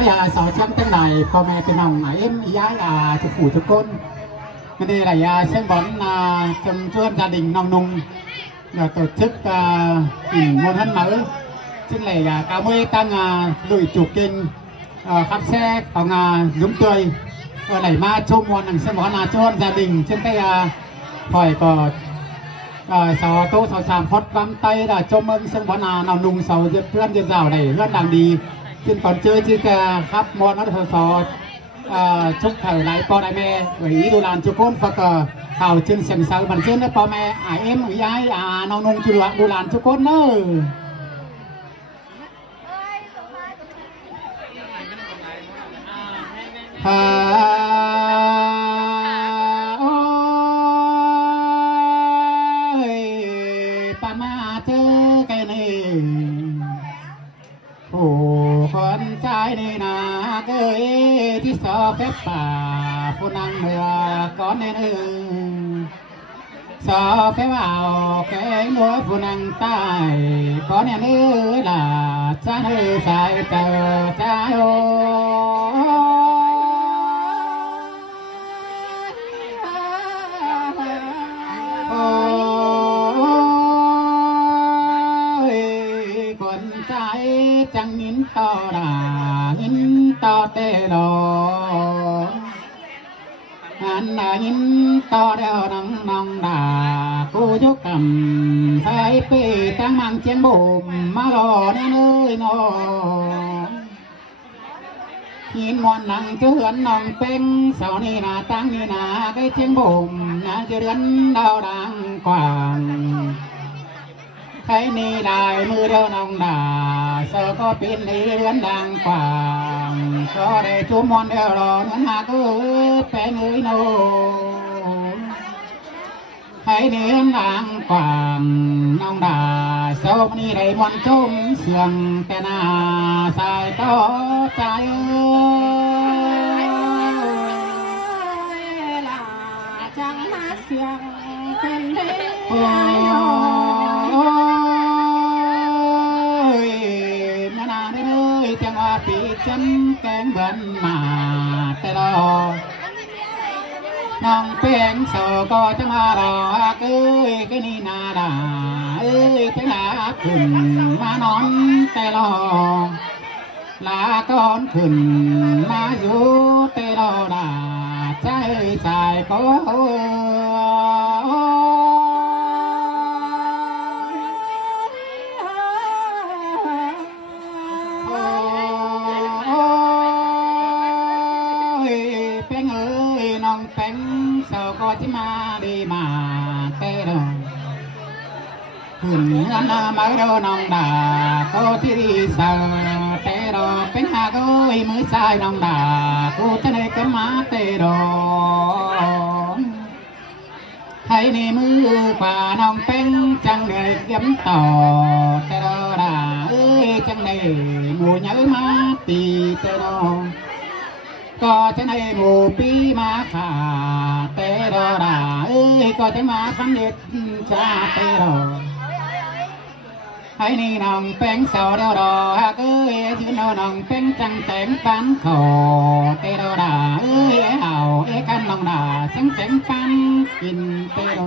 ก็อย่าสาวเชียงตั้งไหนพ่อแม่เป็นน้องไหนย้ายทุกผู้ทุกคนไม่ได้อะไรเชียงบอลจนชวนgia đìnhน้องนุ่งrồi tổ chức môn thân mở trên này cả mươi tăng lùi chủ kinh khắp xe còn dũng tươi rồi này ma chung môn đằng xem món cho gia đình trên tay hỏi có sò tô sò sàm hót vắm tay là cho mân xem món nào nung sò dập lăn dập rào này lăn đằng đi trên còn chơi chứ khắp món nó sò chúc thở lại con đại mẹ với ý đồ làm cho con và cờ hào trên sừng sờ bàn trên đóพ่อแม่em người aiน้องนุ่งจุลดูหลานทุกคนเนอะป้ามาเจอกันนี่โอ้คนใจนี่นะเกยที่สอบแป๊บป่าผู้นั่งเมื่อก่อนนี่นึงสอบแป๊บเอาแค่หัวผู้นั่งใต้ก่อนนี่นึงล่ะจ้าเนื้อใจเจอใจโอ้คนใจจังนินต่อด่านินต่อเตโลอันนินต่อเดียวน้องด่ากูยกกำให้ปีตั้งมังเชียงบุ่มมาหล่อแน่เลยน้องหินมวนหลังเจือนน้องเป็นเสานี่นาตั้งนี่นาใกล้เชียงบุ่มนาจะเดือนดาวดังกว้างใครนี่ได้มือเดียวน้องด่าเสือก็ปีนในเรือนดังกว้างก็ได้จุ่มมอนเดียวรอเนื้อหาก็แปงเอ้ยโนใครนี่เรือนดังกว้างน้องด่าเสือนี่ได้มอนจุ่มเสียงแต่หน้าสายต่อใจจังมาเสียงเป็นเด้จังว่าปีจำแกงเบิ่นมาแต่รอน้องเพียงโซก็จะมารอเอ้ยก็นี่นาดาเอ้ยจะลาขึ้นมานอนแต่รอลาก่อนขึ้นมาอยู่แต่รอดาใจใจก็ที่มาดีมาเตโรขึ้นอันนามาโดน้องด่าโคที่ดีสาวเตโรเป็นหาโกยมือซ้ายน้องด่ากูจะได้กันมาเตโรให้ในมือขวาน้องเป็นจังเลยเก็บต่อเตโรด่าเอ้ยจังเลยหมูเยอะมาตีเตโรก็จะในหมู่ปีมาขาเตโรดาเอ้ยก็จะมาสำเร็จชาเตโรให้นี่น้องเป็นเสาเดารอเอ้ยยืนน้องเป็นจังแต่งปันขอเตโรดาเอ้ยเอากันน้องดาจังแต่งปันกินเตโร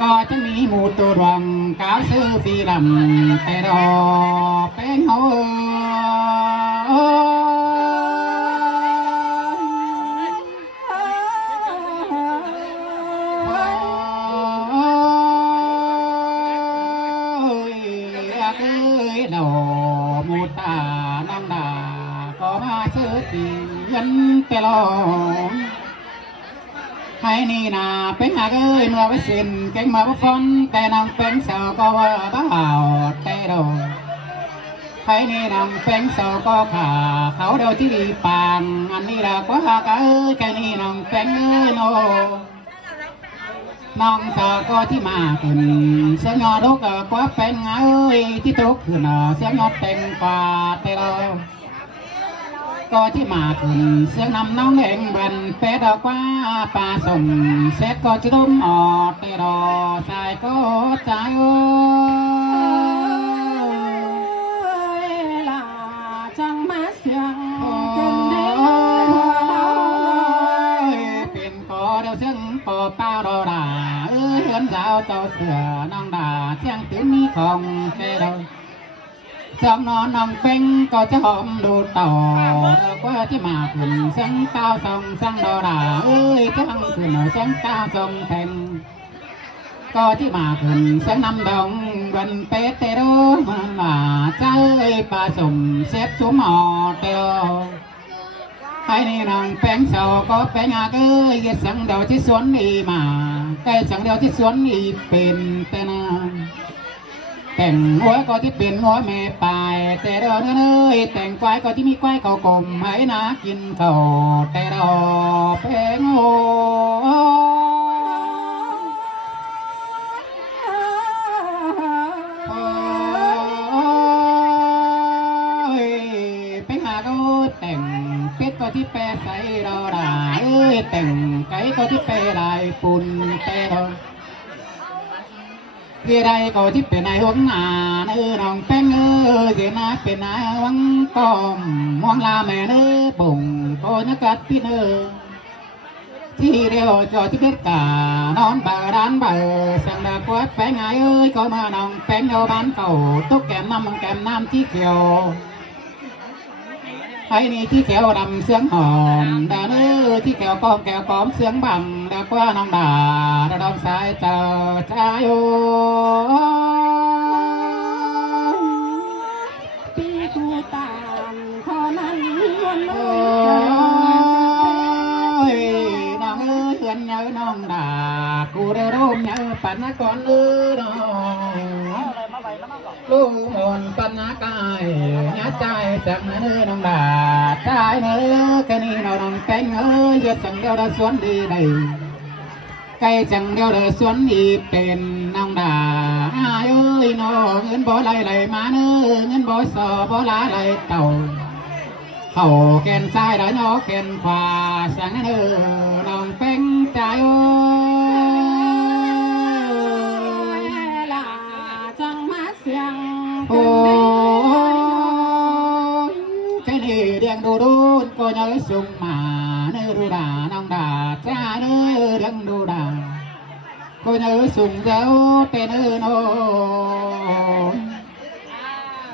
ก็จะมีหมู่ตัวดวงก้าวซื้อปีลำเตโรเป็นโฮดอมูตาน้องดาก็มาซื้อตียันเตลองให้นี่นาเป็นหากเอ้ยเมื่อไว้สิ้นเก่งมาบุฟอนแต่น้องเป็นสาวก็ว่าบ้าเตโรให้นี่น้องเป็นสาวก็ขาเขาเดียวที่ปางอันนี้ละก็หากเอ้ยแค่นี้น้องเป็นโนน้องสาวก็ที่มาขึ้นเสียงยอดกก็เป็นเอ้ยที่ตกขึ้นเสียงยอดเป็นกว่าแต่เราก็ที่มาขึ้นเสียงนำน้องเองบันเป็ดกว่าป่าสมเสร็จก็จะล้มออกแต่รอใจก็ใจลาจังมาเสี สาวเจ้าเสือน้องด่าเสียงตื้นมีของแค่เราสองนอนน้องเป็งก็จะหอมดูต่อแล้วก็ที่มาขึ้นเสียงเต้าส่องสังดอด่าเอ้ยจังขึ้นเสียงเต้าส่องแทงก็ที่มาขึ้นเสียงนำดองวันเป็ดเตโรมันมาเจ้าเอ้ยปลาสมเซ็ตชุ่มหอเตียวไอ้นี่น้องแป้งเสาก็แป้งอาเอ้ยสังเดียวที่สวนอีมาใกล้สังเดียวที่สวนอีเป็นแต่นานแต่งหัวก็ที่เป็นหัวแม่ปลายแต่เราเอ้ยแต่งควายก็ที่มีควายเขากลมให้นากินเขาแต่เราแป้งโอ้แต่งเป็ดก็ที่แปรใส่เราได้แต่งไก่ก็ที่แปรลายปุ่นแต่เราที่ใดก็ที่เป็นนายหัวหน้าน้องแป้งเสียนาเป็นนายวังกอมมองลาแม่ปุ่งก็นักกัดที่ที่เดียวจอที่เพชรกานอนบ่าร้านบ่าสั่งดากวัดแป้งไงก็มาน้องแป้งเอาบ้านเก่าตุ๊กแก้มน้ำที่เกี่ยวไอ้นี่ที่แก้วดำเสียงหอมดาเนื้อที่แก้วกอมเสียงบังดากว่าน้องดาดอกสายเจ้าชายโอปีกูตามขอนั้นวันโอ้ยน้องเอ้ยเหือนเนื้อน้องดากูได้ร่มเนื้อปันนักก่อนเนื้อน้องลูกมนปัญญากายยัดใจสักเนื้อน้องดาใจเนื้อแค่นี้น้องแต่งเยอะจังเดียวได้สวนดีได้ไก่จังเดียวได้สวนดีเป็นน้องดาเอ้ยน้องเงินบ่ไหลมาเนื้อเงินบ่สอบ่ลาไหลเต่าเขาแกนซ้ายได้น้องแกนขวาสังเนื้อน้องเป็นใจโอ้โอ้แค่นี้เรียงดูดูก็ยังส่งมาเนื้อดูด่าน้องด่าจ้าเนื้อเรียงดูด่าก็ยังส่งเจ้าเต้นเนื้อโน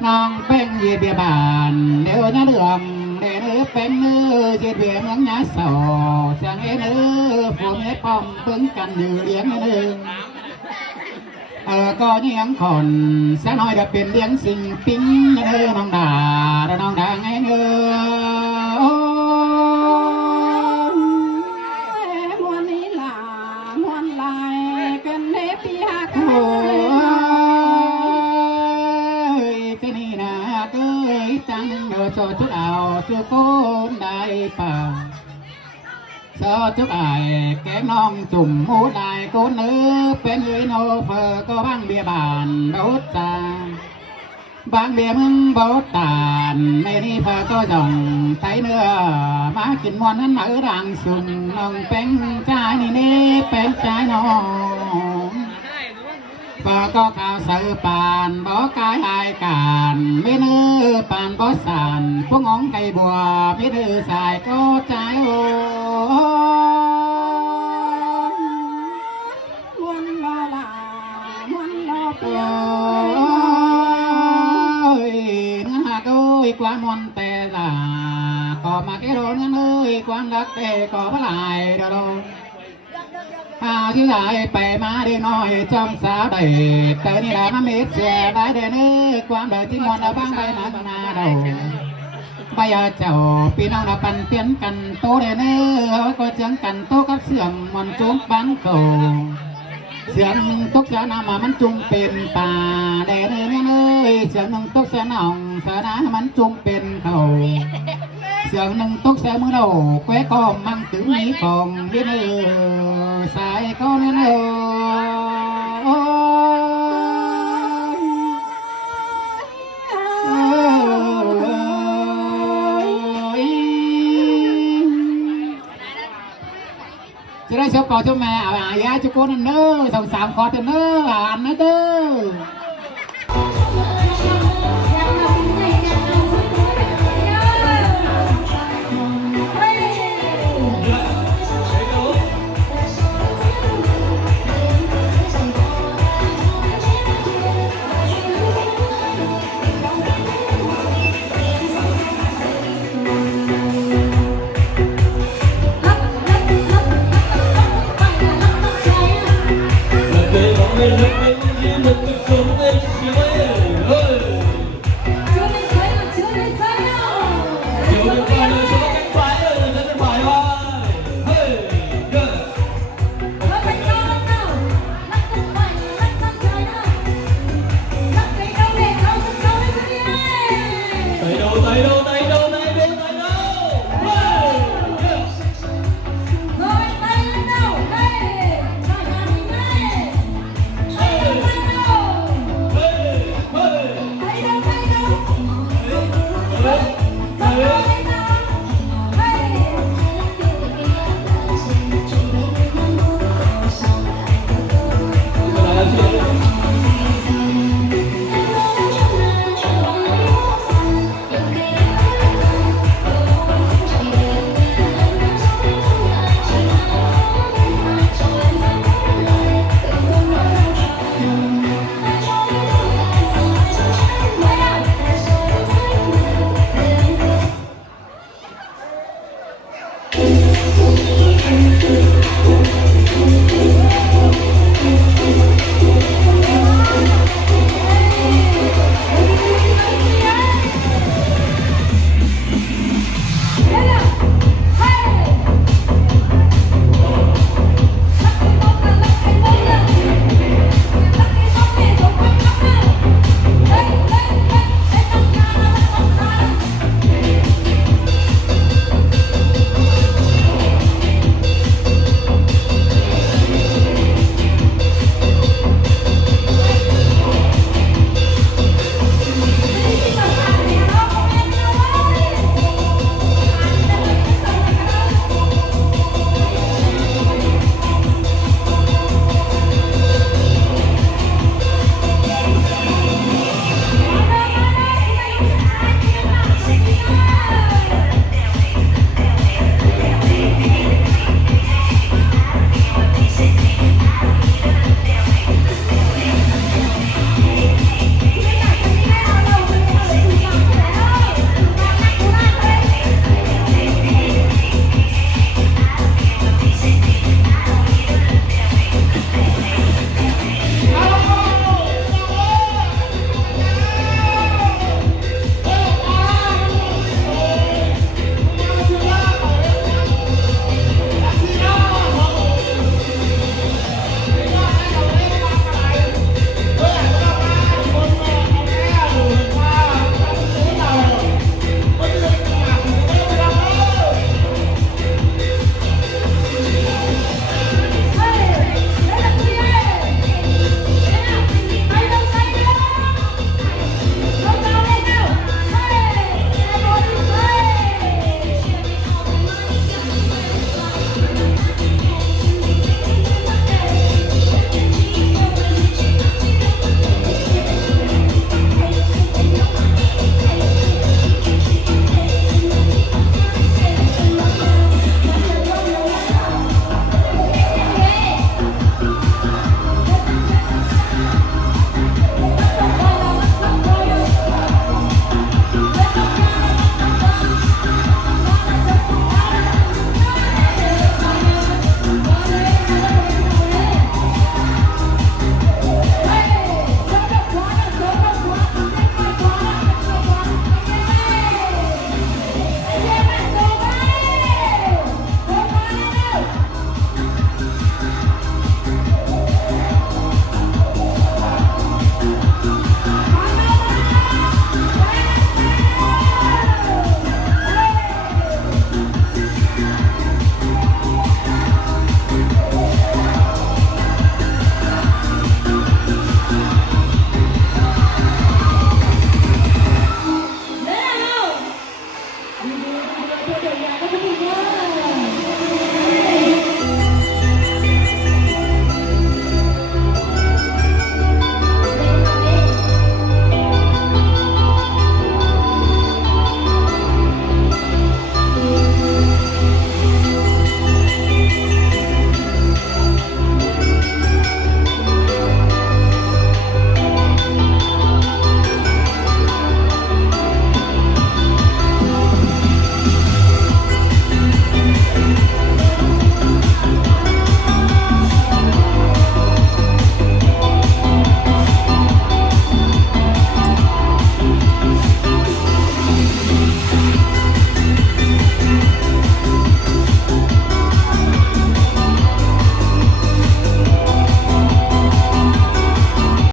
น้องเป็นยีเบียบานเดี๋ยวน้าเดือมเดี๋ยวเนื้อเป็นเนื้อยีเบียเมืองน้าสอจังเนื้อฝนให้ป้อมปึ้งกันเนื้อเลี้ยงเนื้อก็ยังคนสักหน่อยจะเป็นเลี้ยงสิ่งปิ้งน้องดาน้องดาไงมวนนี้ล่ะมวนลายเป็นเด็กที่หักโอ้ยเป็นนี่นะเกยจังเดือดจุดเอาจุดโคนได้ป่าเสอจุกไอแกงน้องจุ่มหูได้กูเนื้อเป็นยืนโอเฟอร์ก็บางเบียบานรถตาบางเบียมึงบดตานไม่นี่เฟอร์ก็จ่องไตเนื้อมากินวันนั้นมาดังสุ่มน้องเป็นใจนี่เป็นใจน้องเฟอร์ก็ข่าวสื่อปานบอกกายอายการไม่เนื้อปานบอสานพวกงองไก่บัวไม่เนื้อสายก็ใจโอความมนแต่ละก็มาเกโรนั่นเลยความรักแต่ก็พลายเดาที่ไหนไปมาได้น้อยจอมสาวได้แต่นี่แหละมาเม็ดเสียได้เด้อเนื้อความเดือดที่มนบ้างไปมาขนาเราไปเจ้าพี่น้องเราปั่นเตียนกันโตเด้อเนื้อก็เจียงกันโตกับเสียงมันจุกบังโตเสียงตุกเสียน้ำมันจุ่มเป็นป่าเด้อเนื้อเสียงนึงตุกเสียน้องเสียน้ำมันจุ่มเป็นเขาเสียงนึงตุกเสียมือเราแควก็มั่งถึงนี้กองเนื้อสายก็เนื้อจะได้ชอบก่อเจ้าแม่อ่ะยาจุกคนเนื้อสองสามคอเนื้ออันนั้นเด้อ ลึก